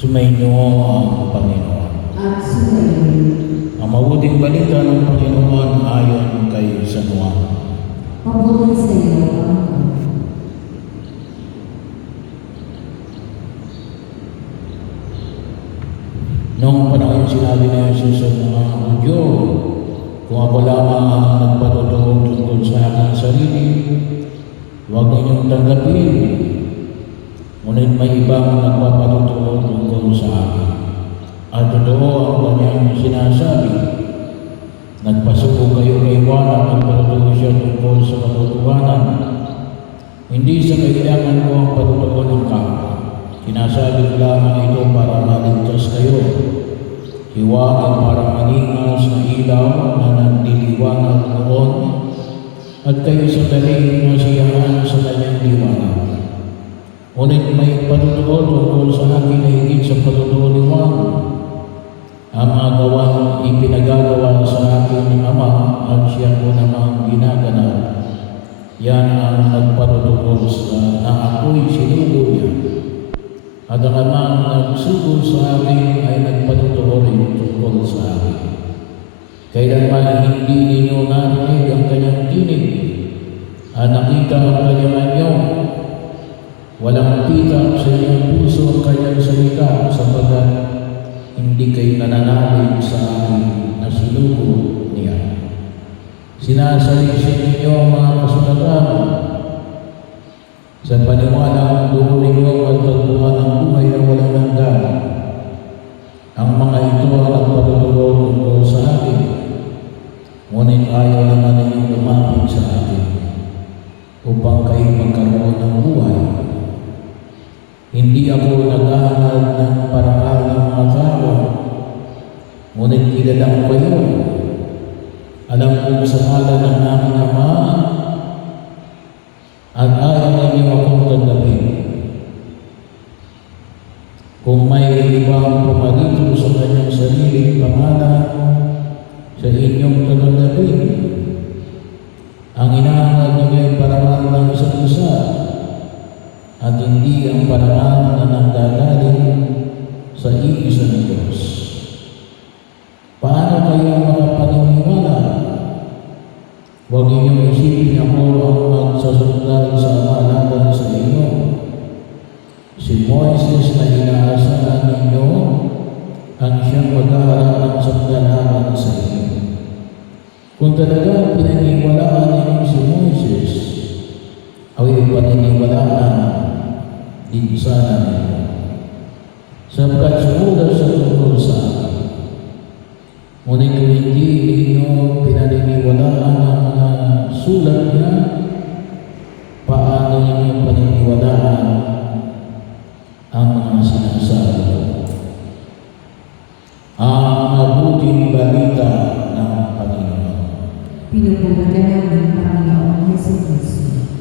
Sumainyo ang Panginoon. At sumainyo. Ang mabuting balita ng Panginoon ayon kay San Juan. Papuri sa iyo, Panginoon. Noong panahon sinabi ni Jesus sa mga Hudyo, kung ako lamang ang nagpatotoo tungkol sa aking sarili, huwag ninyong tanggapin. Ngunit may ibang nagpapatotoo tungkol sa akin. At totoo ang kanyang sinasabi. Nagpasuko kayo kay Juan at nagpatotoo siya tungkol sa katotohanan. Hindi sa kailangan ko ang patotoo ng kapwa. Sinasabi ko lamang ito para maligtas kayo. Si Juan ay parang maningas na ilaw na nagdiliwanag noon at kayo sandali nasiyahan sa kanyang liwanag. Ngunit may patotoo tungkol sa akin na higit sa patotoo ni Juan. Ang mga gawang ipinagagawa sa akin ng Ama at siya ko namang ginaganap. Yan ang nagpatotoo na ako'y sinugo niya. At ang amang nagsugo sa akin ay nagpatotoo rin tungkol sa akin. Kailanman hindi ninyo narinig ang kanyang tinig at nakita ang kanyang anyo. Walang pitak sa inyong puso ang kanyang salita sapagkat hindi kayo nananalig sa akin na sinugo niya. Sinasalisin ninyo ang mga kasulatan sa paniwalang doon ninyo at tagpuan ang buhay na walang hanggan. Ang mga ito ang nagpatuturo tungkol sa akin, ngunit ayaw naman ninyong lumapit sa akin upang kayo magkaroon ng buhay. Hindi ako naghahangad ng parangal ng mga tao, ngunit kilala ko kayo. Alam kong sa ngalan ng aming Ama at ayaw ninyo akong tanggapin. Kung may ibang pumalito sa kanyang sariling pangalan sa inyong tatanggapin, ang inahangad ninyo ay parangal ng isa't isa at hindi ang parangal na nanggagaling sa iisang Diyos. Paano kayo makapaniniwala? Huwag ninyong isipin ako ang magsasundal sa malaban sa inyo. Si Moises na inaasahan ninyo ang siyang mag-aaral ng sandalaban sa inyo. Kung talagang pinaniwalaan ninyo si Moises, ay paniniwalaan din sana ninyo. Sapagkat sumulat sa tungkol sa akin. Ngunit kung hindi ninyo pinaniniwalaan ang mga sulat niya, paano ninyo paniniwalaan ang mga sinasabi ko? Ang mabuting balita ng Panginoon. Pinupugatan namin, Panginoon Hesus Kristo.